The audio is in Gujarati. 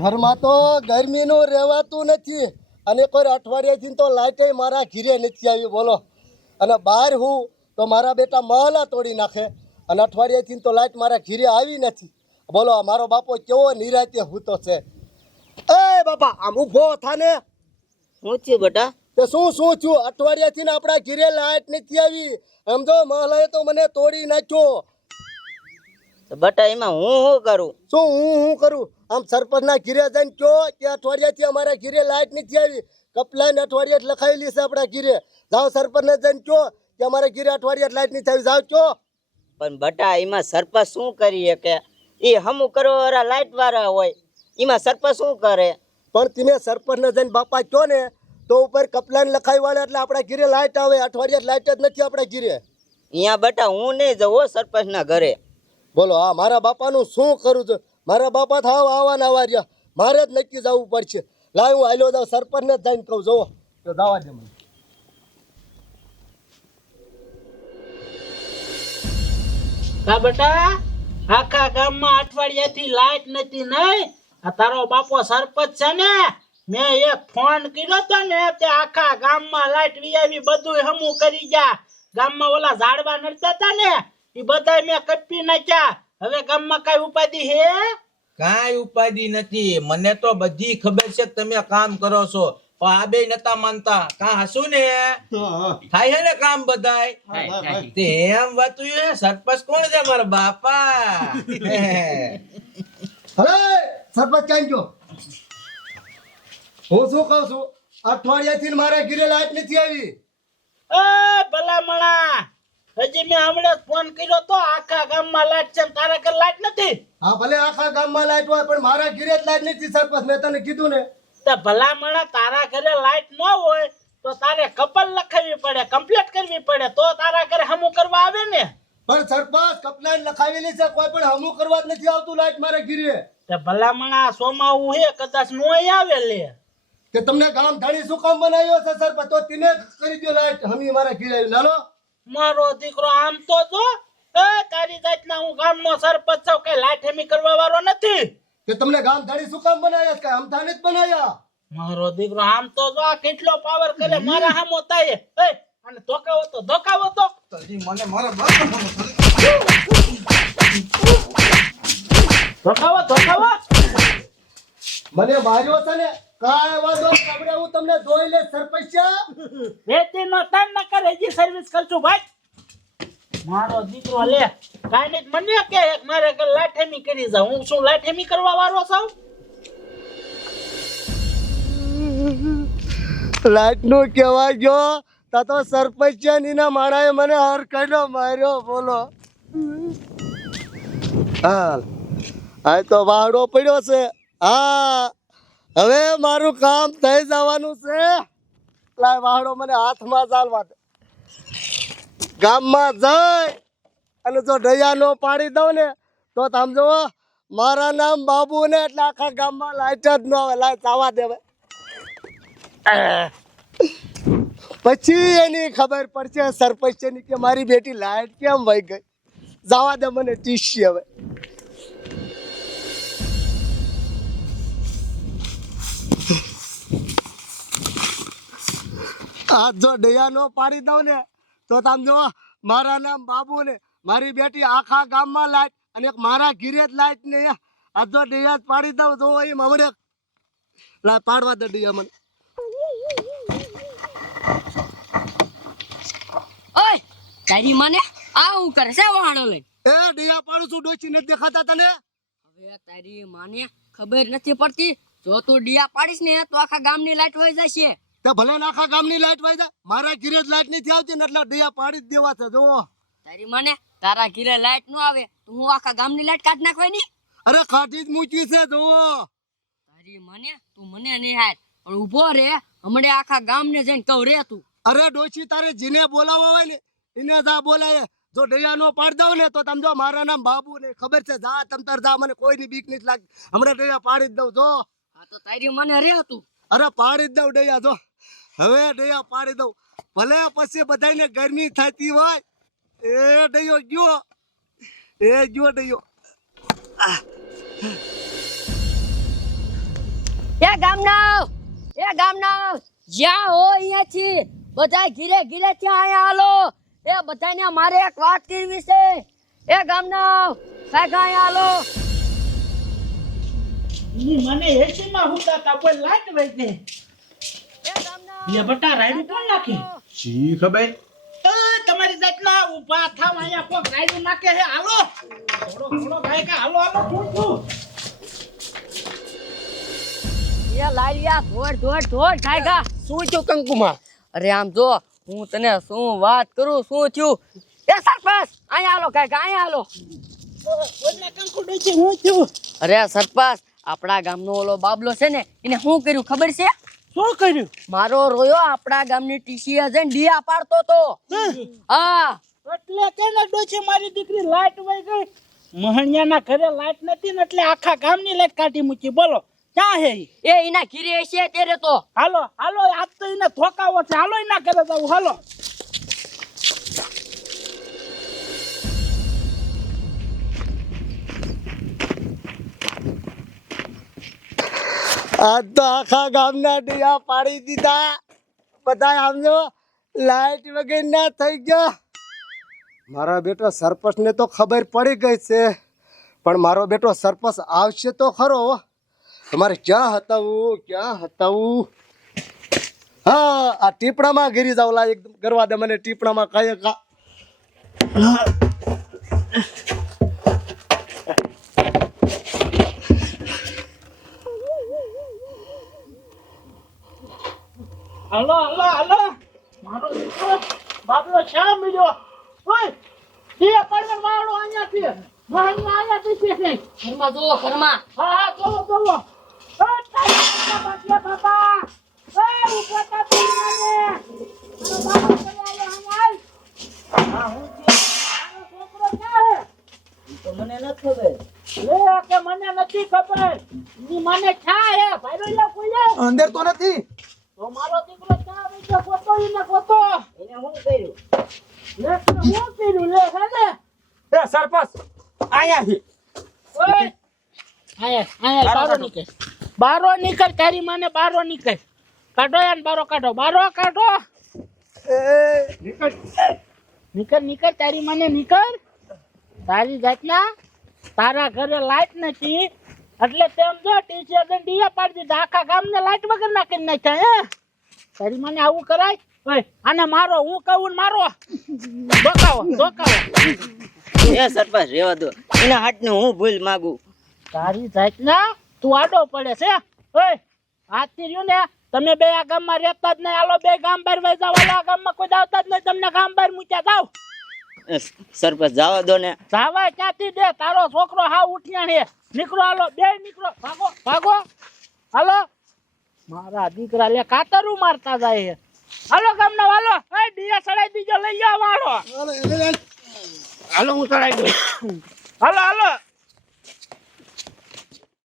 ઘરમાં તો ગરમીનું રહેવાતું નથી. અને કોઈ અઠવાડિયાથી તો લાઇટે મારા ઘીરે નથી આવી બોલો. અને બહાર હું તો મારા બેટા મહલા તોડી નાખે. અને અઠવાડિયાથી તો લાઇટ મારા ઘીરે આવી નથી. બોલો મારો બાપો કેવો નિરાતે હૂતો છે. એ બાપા આમ ઊભો થાને. શું છે બેટા? તે શું શું છું અઠવાડિયાથી ને આપણા ઘીરે લાઇટ નથી આવી. એમ જો મહલાએ તો મને તોડી નાખ્યો. તો બેટા એમાં હું શું કરું? શું હું હું કરું? આમ સરપંચના ઘીરે જઈને કયો કે અઠવાડિયાથી અમારા ઘીરે લાઇટ નથી આવી? કપલાઈન અઠવાડિયે લખાયેલી છે આપણા ઘીરે. જાઓ સરપંચને જઈને કયો કે અમારા ઘીરે અઠવાડિયે લાઇટ નથી આવી. જાઓ કયો. પણ બટા એમાં સરપંચ શું કરીએ કે એ હમુ કરવા વાળા લાઈટ વાળા હોય. એમાં સરપંચ શું કરે? પણ તમે સરપંચને જઈને બાપા કયો ને તો ઉપર કપલાઈન લખાઈ વાળા એટલે આપણા ઘીરે લાઇટ આવે. અઠવાડિયે લાઇટ જ નથી આપણા ઘીરે. અહીંયા બટા હું નહીં જવું સરપંચના ઘરે. બોલો હા મારા બાપાનું શું કરું છું? મારા બાપા થાવ આવા રહ્યા. મારે જ નક્કી જવું પડશે. લાવ હું આયલો જાઉં, સરપંચને જ જઈને કહું જોવો તો જવા દે મને. આખા ગામમાં અઠવાડિયાથી લાઈટ નથી નહીં આ તારો બાપો સરપંચ છે ને? મેં એક ફોન કર્યો તો ને, તે આખા ગામમાં લાઈટ વી બધું હમું કરી ગયા. ગામમાં ઓલા ઝાડવા નડતા હતા ને એ બધા મેં કપી નાખ્યા. હવે ગામમાં કઈ ઉપાધિ હે? કઈ ઉપાધિ નથી. મને તો બધી ખબર છે કે તમે કામ કરો છો. પણ આ બે નતા માનતા. કા હસુ ને? થાય ને કામ બધાય? તે એમ વાતું એ સરપંચ કોણ છે મારા બાપા? હવે સરપંચ ગયો હું શું કહું છું? અઠવાડિયાથી મારા ઘીરે લાઈટ નથી આવી. એ ભલામણા હજી મેં હમણાં ફોન કર્યો તો આખા ગામમાં લાઈટ છે તારા ઘર લાઈટ નથી? હા ભલે આખા ગામમાં લાઈટ હોય પણ મારા ઘરે જ લાઈટ નથી સરપંચ મેં તને કીધું ને. તો ભલામણા તારા ઘરે લાઈટ ન હોય તો તારે કપલ લખાવી પડે કમ્પ્લીટ કરવી પડે તો તારા ઘરે હમું કરવા આવે ને? પણ સરપંચ કપલાઈન લખાવેલી છે કોઈ પણ હમું કરવા જ નથી આવતું લાઈટ મારા ઘીરે. તે ભલામણા સોમાવું હે કદાચ નો આવે લે. કે તમને ગામ ધાણી શું કામ બનાવ્યો છે સરપંચ? તો તિને કરી દો લાઈટ હમી મારા ઘરે લાલો મારો દીકરો આમ તો જો એ તારી જાતના હું ગામનો સરપંચ છું કઈ લાઠેમી કરવા વાળો નથી. કે તમને ગામ ધાડી શું કામ બનાવ્યા? કે અમથાને જ બનાવ્યા મારો દીકરો આમ તો જો આ કેટલો પાવર કરે મારા હામો થાય. એ અને ધોકાવો તો ધોકાવો તો. મને મારા બાપા ધોકાવો ધોકાવો. મને માર્યો છે કાંઈ વાંધો નહીં. હું તમને ધોઈ લે સરપંચ વેચી નો તાન ન કરે સર્વિસ કરશું ભાઈ. મારો દીકરો લે કાઈ નહીં મને કે એક મારે કે લાઠેમી કરી હું શું લાઠેમી કરવા વાળો છું? લાઈટનું કહેવાય ગયો. તા તો સરપંચ છે ને એના માણાએ મને હર કર્યો માર્યો બોલો. હા આ તો વાડો પડ્યો છે. હા. હવે મારું કામ થઈ જવાનું છે. લાય વાહડો મને હાથમાં ચાલવા દે. ગામમાં જઈ અને જો ડૈયા નો પાડી દઉં ને, તો તમે જુઓ, મારા નામ બાબુ ને એટલે આખા ગામમાં લાઈટ જ ન આવે લાઈટ આવવા દેવે પછી એની ખબર પડશે સરપંચની કે મારી બેટી લાઈટ કેમ વહી ગઈ? જવા દે મને ટીસી હવે. આ જો નો પાડી દઉં ને તો તમે જો મારા નામ બાબુ ને મારી બેટી આખા ગામમાં લાઈટ અને મારા ઘીરે જ લાઈટ ને આ જો પાડી દઉં તો એમ હવે પાડવા દે ડયા મને. ઓય તારી મને આ હું કરે છે વાહણો લઈ એ ડયા પાડું છું ડોચી નથી દેખાતા તને? હવે તારી માને ખબર નથી પડતી જો તું ડિયા પાડીશ ને તો આખા ગામની લાઈટ વહી જશે. તે ભલે નાખા ગામની લાઈટ વાઈ જાય મારા ઘીરે જ લાઈટ નથી આવતી ને એટલે દયા પાડી જ દેવા છે જો તારી મને તારા ઘીરે લાઈટ ન આવે તો હું આખા ગામની લાઈટ કાઢ નાખવાની અરે કાઢી જ મૂકી છે જોવો તારી મને તું મને નહીં હાર પણ ઊભો રે હમણે આખા ગામને જઈને કહું રે તું. અરે ડોશી તારે જીને બોલાવવા હોય ને એને જા બોલાય જો ડયા નો પાડ દઉં ને તો તમે જો મારા નામ બાબુ ને ખબર છે? જા તમ તાર જા મને કોઈની બીક નથી લાગતી. હમણાં દયા પાડી જ દઉં જો. હા તો તારી મને રે તું. અરે પાડી જ દઉં દયા જો. હવે ડયા પાડી દઉં. ભલે પછી બધાને ગરમી થતી હોય એ ડયો ગયો. એ ગયો ડયો એ ગામના એ ગામના જ્યાં હો અહીંયાથી બધા ઘીરે ઘીરે ત્યાં અહીંયા હાલો. એ બધાને મારે એક વાત કરવી છે. એ ગામના કાકા અહીંયા હાલો. મને એસીમાં હું હુતા તા કોઈ લાઈટ વહી ગઈ એ બટા રાયડું કોણ નાખે? જી ખબર. તમારી જાતના ઊભા થાવ અહીંયા કોક રાયડું નાખે છે? હાલો. થોડો થોડો ગાય કે હાલો હાલો શું થયું? એ લાલિયા ધોડ ધોડ ધોડ કાકા શું થયું કંકુમાં? અરે આમ જો હું તને શું વાત કરું શું થયું? એ સરપંચ અહીંયા હાલો કાકા અહીંયા હાલો. અરે સરપંચ આપણા ગામનો ઓલો બાબલો છે ને એને શું કર્યું ખબર છે? શું કર્યું? મારો રોયો આપણા ગામની ટીસી હશે ડી પાડતો તો. હા? એટલે કેને ડોશી મારી દીકરી લાઈટ વઈ ગઈ. મહણિયાના ઘરે લાઈટ નથી ને એટલે આખા ગામની લાઈટ કાઢી મૂકી. બોલો ક્યાં હે એ એના ઘીરે છે ત્યારે તો. હાલો હાલો આજ તો એને ધોકાવો છે. હાલો એના ઘરે જવું હાલો. આજ તો આખા ગામના ડિયા પાડી દીધા. બધા સમજો, લાઈટ વગર ના થઈ ગયા. મારા બેટો સરપંચને તો ખબર પડી ગઈ છે, પણ મારો બેટો સરપંચ આવશે તો ખરો. તમારે ક્યાં હતાવું ક્યાં હતાવું હા, આ ટીપણામાં ઘેરી જાવ લા એકદમ કરવા દે મને, ટીપણામાં કઈ કા હાલો હાલો હાલો. મારો દીકરો બાબલો શા મળ્યો ઓય એ પડવર વાળો અહીંયા છે. મહણિયા અહીંયા છે છે. ઘરમાં જોવો ઘરમાં. હા હા જોવો જોવો બાપા. એ થા તું મને મારો હા હું છે મારો છોકરો ક્યાં તો મને નથી ખબર. લે કે મને નથી ખબર. ની મને છા. હે ભાઈરો યા અંદર તો નથી. તો મારો દીકરો ક્યાં બેઠો ગોતો ઈને ગોતો. એને શું કર્યું? લે હું કર્યું? લે હે ને એ સરપંચ આયા છે ઓય. આયા આયા બારો નીકળ. બારો નીકળ તારી માને બારો નીકળ. કાઢો યાર બારો કાઢો. બારો કાઢો. નીકળ નીકળ તારી મને નીકળ. તારી જાતના તારા ઘરે લાઈટ નથી. એટલે તેમ જો ટીચર ને ડીએ પાડી દીધા. આખા ગામને લાઈટ વગર નાખી નાખ્યા હે? તારી મને આવું કરાય? ઓય આને મારો હું કહું મારો. ધોકાવો ધોકાવો. એ સરપંચ રેવા દો. એના હાથનું હું ભૂલ માગું. તારી જાતના તું આડો પડે છે ઓય હાથથી રહ્યું ને તમે બે આ ગામમાં રહેતા જ નહીં. આલો બે ગામ બહાર વઈ જાવ આ ગામમાં કોઈ આવતા જ નહીં. તમને ગામ બહાર મૂક્યા જાવ સરપંચ જવા દો ને. જવા ક્યાંથી દે? તારો છોકરો હાવ ઉઠિયાણ હે નીકળો હાલો બે નીકળો. ભાગો ભાગો. હાલો. મારા દીકરા લે કાતરું મારતા જાય હે હાલો ગામનો વાલો એ ડીયા સડાઈ દીજો લઈ જાવ વાળો હાલો હું સડાઈ દઉં. હાલો હાલો.